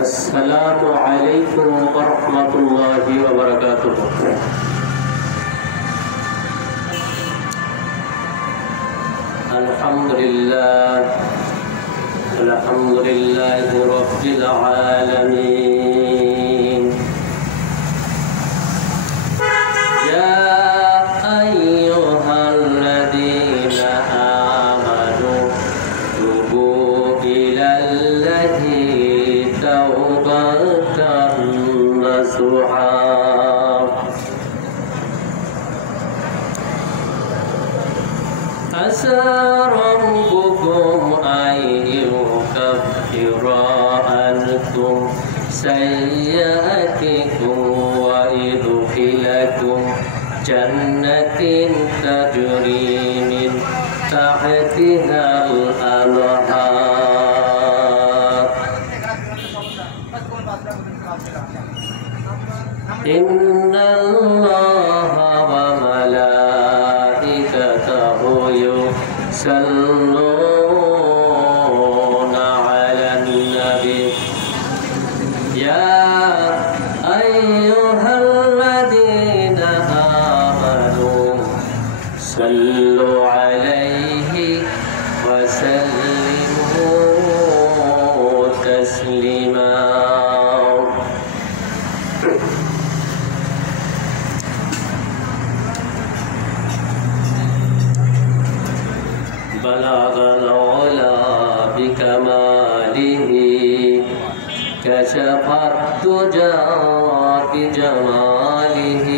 السلام عليكم ورحمة الله وبركاته. الحمد لله رب العالمين. يا أيها الذين آمنوا توبوا إلى الله توبة نصوحا. عسى ربكم أن يكفر عنكم سيئاتكم ويدخلكم جنة تجري من تحتها الأنهار. إن الله وملائكته يصلون على النبي يا أيها الذين آمنوا صلوا عليه وسلموا تسليما. بلغ العلا بكماله كشف الدجى بجماله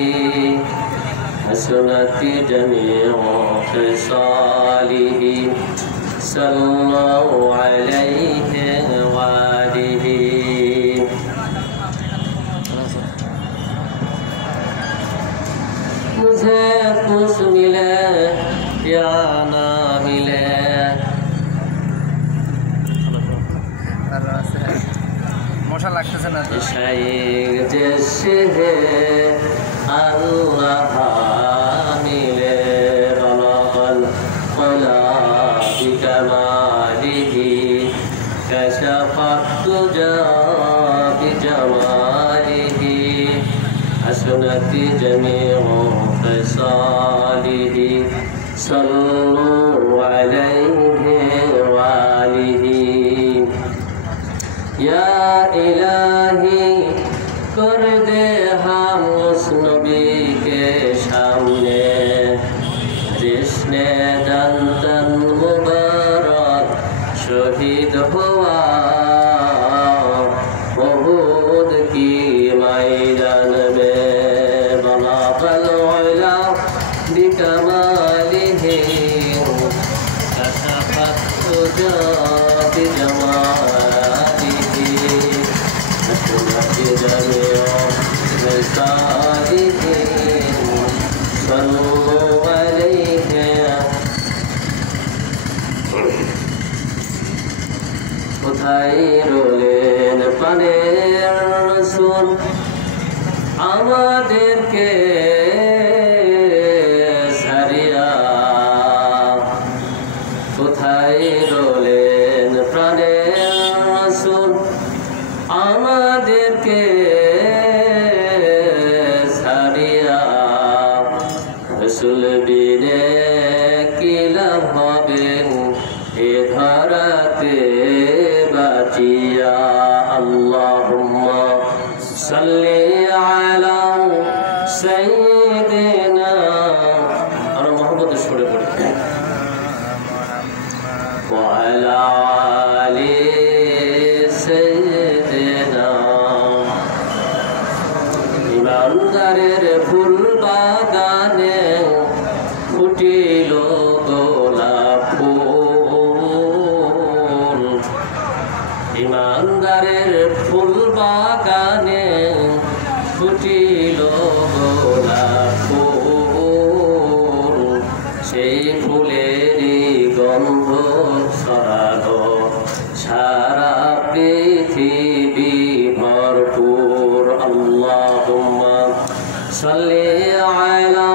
حسنت جميع خصاله صلوا عليه وآله. मुझे कुछ मिले या ना मिले মশা লাগতেছে না শাইখ জেসে হে আল্লাহ মিলে বলগল ওলা বিকামালিহি কাশাফাত তুজা বিজামালিহি حسنت جميع خصاله صلوا عليه وآله. يا إلهي कर दे हम उस नबी के सामने जिसने तन तन मुबारक शहीद हुआ उहद की मैदान में. बलगल उला बिकमालिही कशफत तुजा बिजमालिही حسنت جميع خصاله صلوا عليه. কোথায় রইলেন প্রাণের রাসূল আমাদেরকে ছাড়িয়া? কোথায় রইলেন প্রাণের রাসূল আমাদেরকে ছাড়িয়া? রাসূল বিনে কি লাভ হবে এ ধরাতে বাঁচিয়া? আল্লাহুম্মা সাল্লি আলা সাইয়্যিদিনা আর মুহাম্মদ পড়ে পড়ে ওয়া আলা আলি সাইয়্যিদিনা. ইমানদারের ফুল বাগানে ফুটিল গোলাপ ফুল. ইমানদারের ফুল বাগানে ফুটিল গোলাপ ফুল. সেই ফুলেরই গন্ধ ছড়ালো সারা পৃথিবী ভরপুর. আল্লাহুম্মা সাল্লি আলা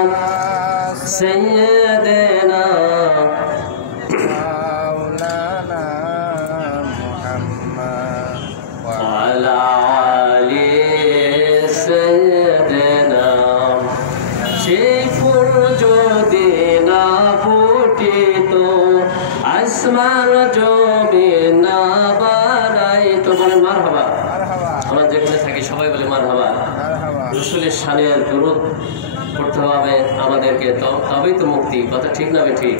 সাইয়্যিদিনা মাওলানা মুহাম্মদ ওয়া আলা আসমান জমিন না বানাইতো। বলেন মারহাবা। আমরা যেখানে থাকি সবাই বলে মারহাবা। রাসূলের শানের দুরূদ পড়তে হবে আমাদেরকে, তবেই তো মুক্তি। কথা ঠিক না ঠিক?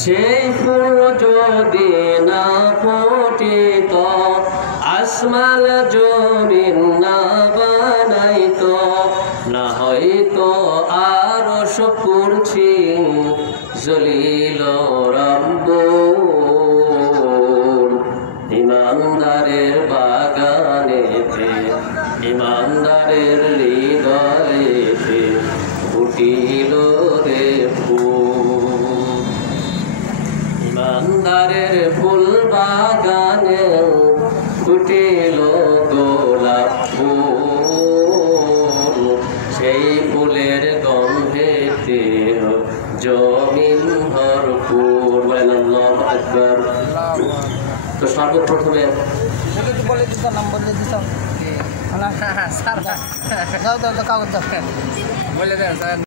সেই ফুল যদি না ফুটিত, আসমান জমিন না বানাইতো, না হয়তো আরশ কুরসি জলিল রব্বুল। ইমানদারের বাগানেতে, ইমানদারের হৃদয়েতে ফুটিল রে ফুল। ইমানদারের ফুল বাগানে ফুটিল গোলাপ ফুল। সেই ফুলের গন্ধেতে জমিন ভরপুর। বলেন আল্লাহু আকবার। তো সর্বপ্রথমে বলে দিত নাম বলে দিত যাও কাগজ দাও বলে দেন স্যার।